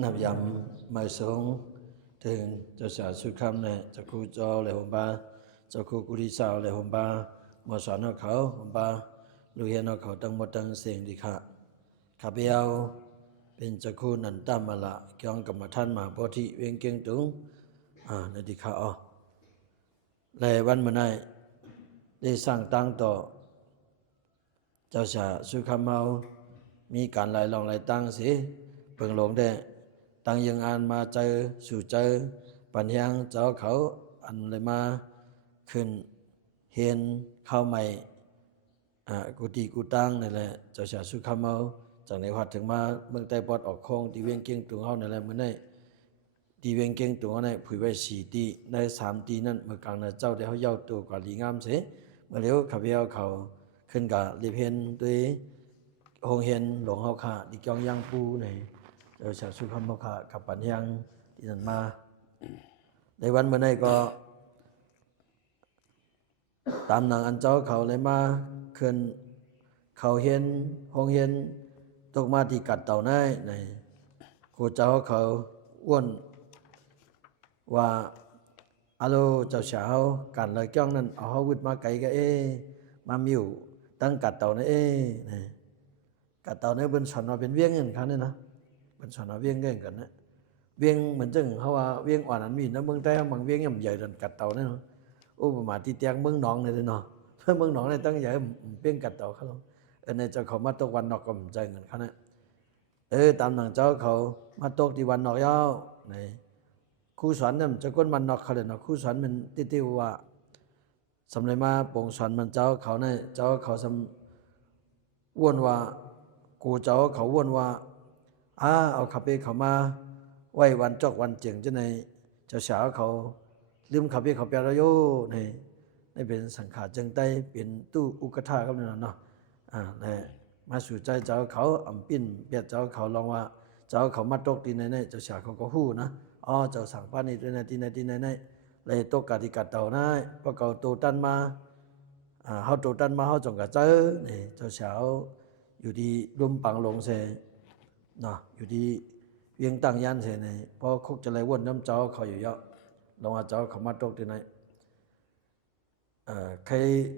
นับยำไม่สงถึงเจ้าสาวสุขำเนี่ยจะคูจอเลยผมบาจะคูกุริสาวเลยผมบาหมอสอนเขาผมบาลูกเห็นเขาตั้งหมดตั้งเสียงดีค่ะข้าพเจ้าเป็นจะคูนันตามาละเกี่ยงกับมาท่านมาพอที่เวียงเกียงตุงในดีค่ะอ๋อเลยวันเมื่อไหร่ได้สร้างตั้งต่อเจ้าสาวสุขำเมามีการไล่ลองไล่ตั้งสิเพิ่งลงได้ตั้งยังอ่านมาเจอสู่เจอปัญญาเจ้าเขาอันเลยมาขึ้นเห็นเข้าใหม่กุฏิกุตังนั่นแหละเจ้าชาสุขเมาจากในวัดถึงมาเมืองใต้ปอดออกคงที่เวียงเกียงตุงเฮานั่นแหละมื้อนี้ที่เวียงเกียงตุงเฮานี่ผุยไว้4ตีใน3ตีนั้นเมื่อกลางน่ะเจ้าได้เฮาเย้าตัวกว่าดีงามเสเมื่อเร็วข้าพเจ้าเขาขึ้นกับรีเพนด้วยโรงเรียนหลวงเฮาค่ะที่เกียงยังปูในเจ้าชาสุขเมาค่ะกับปัญญาที่นั่นมาในวันมื้อนี้ก็ตามหนังอันเจ้าเขาเลยมาขึ้นเขาเห็นห้องเห็นตกมาที่กัดเต่าในครูเจ้าเขาอ้วนว่าอาโลเจ้าสาวกันเลยจ้องนั้นเอาเขาวุดมาไกลก็มามิวตั้งกัดเต่าในกัดเต่าในบนสอนมาเป็นเวียงเงินเขาเนี่ยนะบนสอนมาเวียงเงินกันนะเวียงเหมือนจึงเขาว่าเวียงอ่อนนั้นมีนะเมืองใต้บางเวียงย่ำใหญ่ดันกัดเต่าเนี่ยโอ้ประมาณที่เตียงเมืองหนองเลยเนาะเมืองหนองเนี่ยตั้งใหญ่เวียงกัดเต่าเขาในเจ้าเขามาตกวันนอกก็มใจเงินเขาเนี่ยตามหนังเจ้าเขามาตกที่วันนอกยาวในครูสอนเนี่ยจะก้นวันนอกเขาเลยเนาะครูสอนมันติวว่าสำเร็จมาปงสอนมันเจ้าเขาเนี่ยเจ้าเขาสำวนว่ากูเจ้าเขาวนว่าเอาขับไปเขามาไว้วันจอกวันเจียงจะในเจ้าสาวเขาลืมขับไปเขาเปียรโยในเป็นสังขารจังไตเป็นตู้อุกธาครับเนี่ยเนาะมาสู่ใจเจ้าเขาอ่ำปิ้นเปียเจ้าเขาลองว่าเจ้าเขามาตกที่ไหนเจ้าสาวเขาก็ฮู้นะเจ้าสั่งป้านี่ที่ไหนเลยตกกาติกัดเต่านะพอเขาโตตันมาเขาโตตันมาเขาจงกะเจอเจ้าสาวอยู่ที่ลุ่มปังหลงเสเนาะอยู่ที่เวียงตั้งยันเสพอคุกจะเลยวนน้ำเจ้าเขาอยู่เยอะลองว่าเจ้าเขามาตกที่ไหนใคร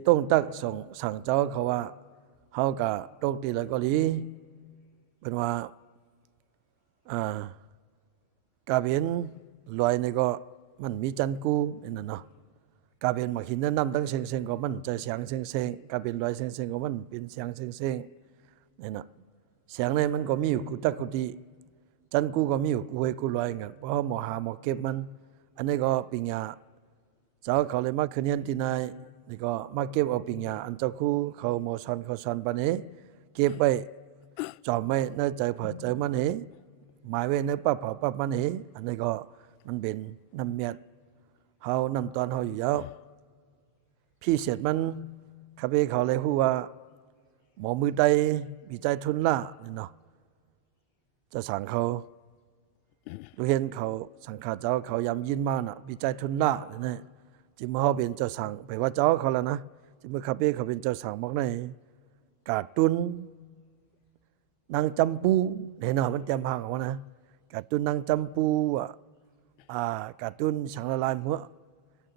ต้องตักส่งสั่งเจ้าเขาว่าเฮากะตกตีแล้วก็ลีเป็นว่ากาเบนลอยนี่ก็มันมีจันกูนั่นเนาะกาเบนมาหินนั้นนำตั้งเสียงก็มันจะเสียงเสียงกาเบนลอยเสียงก็มันเป็นเสียงนี่นะเสียงนี่มันก็มีอยู่กุตักกุติจันกูก็มีอยู่กูให้กูลอยกันเพราะหมอหาหมอเก็บมันอันนี้ก็ปิญญาเจ้าเขาเลยมาคืนเห็นที่นายนี่ก็มาเก็บเอาปิญญาอันเจ้าคู่เขาหมอสอนปานนี้เก็บไปจอมไม่เนื้อใจเผอใจมันหมายไว้เนื้อปั๊บมันอันนี้ก็มันเป็นน้ำเมียดเฮานำตอนเฮาอยู่ยาวพี่เสร็จมันขับไปเขาเลยพูดว่าหมอมือใดมีใจทุนล่านี่เนาะจะสั่งเขาดูเห็นเขาสังขาเจ้าเขายำยินมาน่ะมีใจทุนล่าเนี่ยจิมเฮาเป็นเจ้าสั่งไปว่าเจ้าเขาแล้วนะจิมขับไปเขาเป็นเจ้าสั่งบอกในกาตุนนางจำปูเนี่ยเนาะมันเตรียมพังออกมานะกาตุนนางจำปูกาตุนสังละลายหัว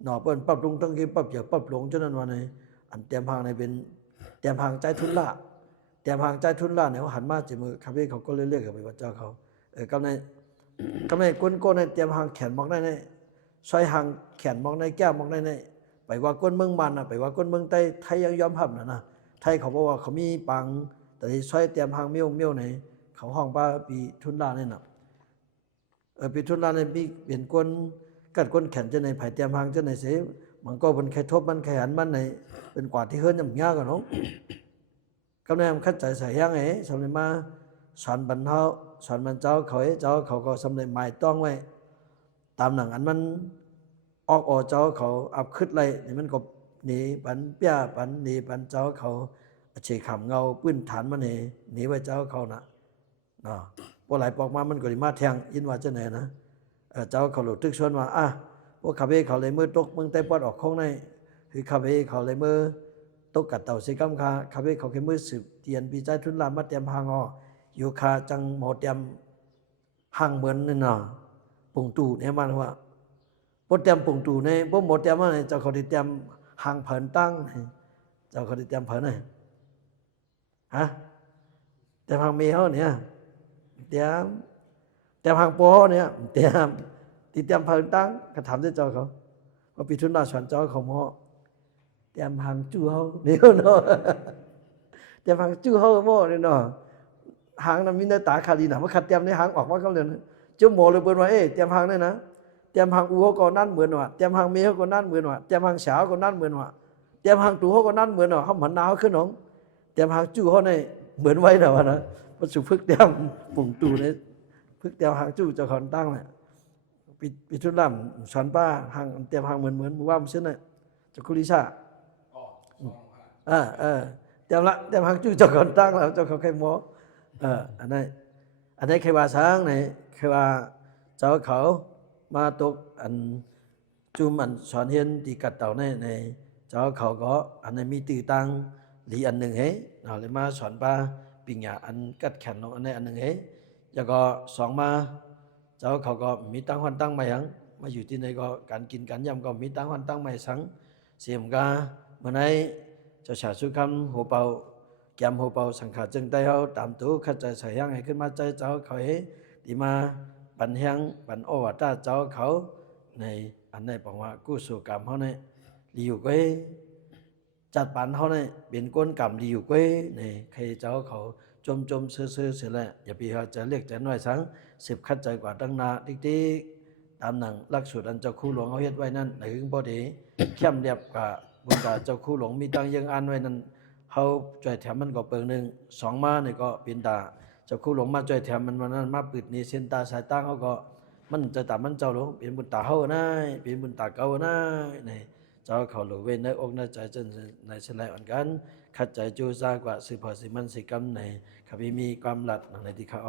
หน่อเปิ้นปรับลงตั้งกี่ปรับเยอะปรับลงจนนั้นวันนี้อันเตรียมพังในเป็นเตรียมพังใจทุนละเตรียมพังใจทุนละเนี่ยเขาหันมาจิมือคาเฟ่เขาก็เรียกกับไปว่าเจ้าเขากำในก้นในเตรียมพังแขนมองได้ในซอยหังแขนมองในแก้วมองในไปว่าก้นเมืองมันนะไปว่าก้นเมืองไทยยังยอมหับนะไทยเขาบอกว่าเขามีปังแต่ที่ซอยเตรียมพังเมี่ยวในเขาห้องป้าปีทุนละเนี่ยนะปีทุนละในปีเปลี่ยนก้นกัดก้นแขนจะในไผ่เตรียมพังจะในเสียมันก็เป็นใครทบมันใครหันมันในเป็นกว่าที่เฮิร์นอย่างเงี้ยกันเนาะกำเนิดคัดใจใส่ยังไงสำเร็จมาสอนบรรเทาสอนบรรเจ้าเขาก็สำเร็จหมายต้องไว้ตามหนังอันมันออกเจ้าเขาอับขึ้นเลยนี่มันก็หนีปันเปี้ยปันหนีปันเจ้าเขาเฉยขำเงาปื้นฐานมันหนีไว้เจ้าเขานะพอไหลปอกมามันก็ดีมาแทงยินว่าจะไหนนะเจ้าเขาหลุดทึกชวนว่าพวกขับเอเขาเลยมือตกเมืองใต้ปอดออกข้างในคือขับเอเขาเลยมือตกกัดเต่าเสกำคาขับเอเขาแค่มือสืบเตียนปีใจทุนลามาเตรียมพางอยู่คาจังหมดเตรียม ห่างเหมือนนี่นะปุ่งตูเนี่ยมันว่าบทเตรียมปุ่งตูในบทหมดเตรียมว่าเจ้าเขาได้เตรียมห่างเผินตั้งเจ้าเขาได้เตรียมเผินไหนฮะเตรียมห่างเมียเนี่ยเตรียมห่างโป้เนี่ยเตรียมเผินตั้งก็ถามเจ้าเขาว่าปีทุนนาสอนเจ้าเขาหม้อเตรียมห่างจู้เขาเนี่ยเนาะเตรียมห่างจู้เขาหม้อเนี่ยเนาะหางนั้นมีหน้าตาคาดีนะมันขัดเตรียมในหางออกมาเขาเลยจุ่มโมเลยเปิ้นว่าเตรียมหางนี่นะเตรียมหางอูเขาก็นั่นเหมือนว่าเตรียมหางเมียเขาก็นั่นเหมือนว่าเตรียมหางสาวก็นั่นเหมือนว่าเตรียมหางตูเขาก็นั่นเหมือนว่าเขาเหมือนหนาวขึ้นหนองเตรียมหางจู้เขาเนี่ยเหมือนไว้นะวะนะพอสุพึกเตรียมปุ่งตูเนี่ยพึกเตรียมหางจู้เจ้าของตั้งแหละปีทุนลำสอนป้าหางเตรียมหางเหมือนมือว่ามันเช่นน่ะจะคุริชาเตรียมหางจู้เจ้าของตั้งแล้วเจ้าเขาใครหมออันนี้เคยว่าช้างnàyเคยว่าเจ้าเขามาตกอันจุ่มอันสอนเฮียนที่กัดเต่าในเจ้าเขาก็อันนี้มีตื่ตังหลีอันหนึ่งเฮ้เราเลยมาสอนป้าปิญญาอันกัดแขนลงอันนี้อันหนึ่งเฮ้แล้วก็สองมาเจ้าเขาก็มีตั้งวันตั้งใหม่ยังมาอยู่ที่ไหนก็การกินการยำก็มีตั้งวันตั้งใหม่สังเสียมกาเมื่อไหนเจ้าชาสุคำหัวเป่าแกมหัวเป่าสังขารจึงได้เอาตามตู้ขัดใจใส่ยังให้ขึ้นมาใจเจ้าเขาเฮ้ดีมาปันยังปันโอวัตเจ้าเขาในอันนี้บอกว่ากู้สู่กรรมเขาเนี่ยดีอยู่ก็จัดปันเขาเนี่ยเป็นก้นกรรมดีอยู่ก็ในใครเจ้าเขาจมซื้อเสร็จแล้วอย่าไปเขาจะเรียกจะน้อยสังสิบขัดใจกว่าตั้งนาติ๊กตามหนังลักสูตรอันเจ้าคู่หลวงเขาเฮ็ดไว้นั่นในหึงพอดีเข้มเรียบกับบุญตาเจ้าคู่หลวงมีตั้งยังอันไว้นั่นเขาจ่อยแถมมันก็เปิงหนึ่งสองมาเนี่ยก็เป็นตาเจ้าคู่หลวงมาจ่อยแถมมันวันนั้นมาปิดนี่เส้นตาสายตั้งเขาก็มันจะตามมันเจ้าหลวงเป็นบุญตาเฮานะเป็นบุญตาเก่านะนี่เจ้าเขาหลวงเว้นในอกในใจจนในเสลายอันกันขัดใจจูซากว่าสืบพอสิมันสิกรรมในขบิมีความหลัดในที่เขา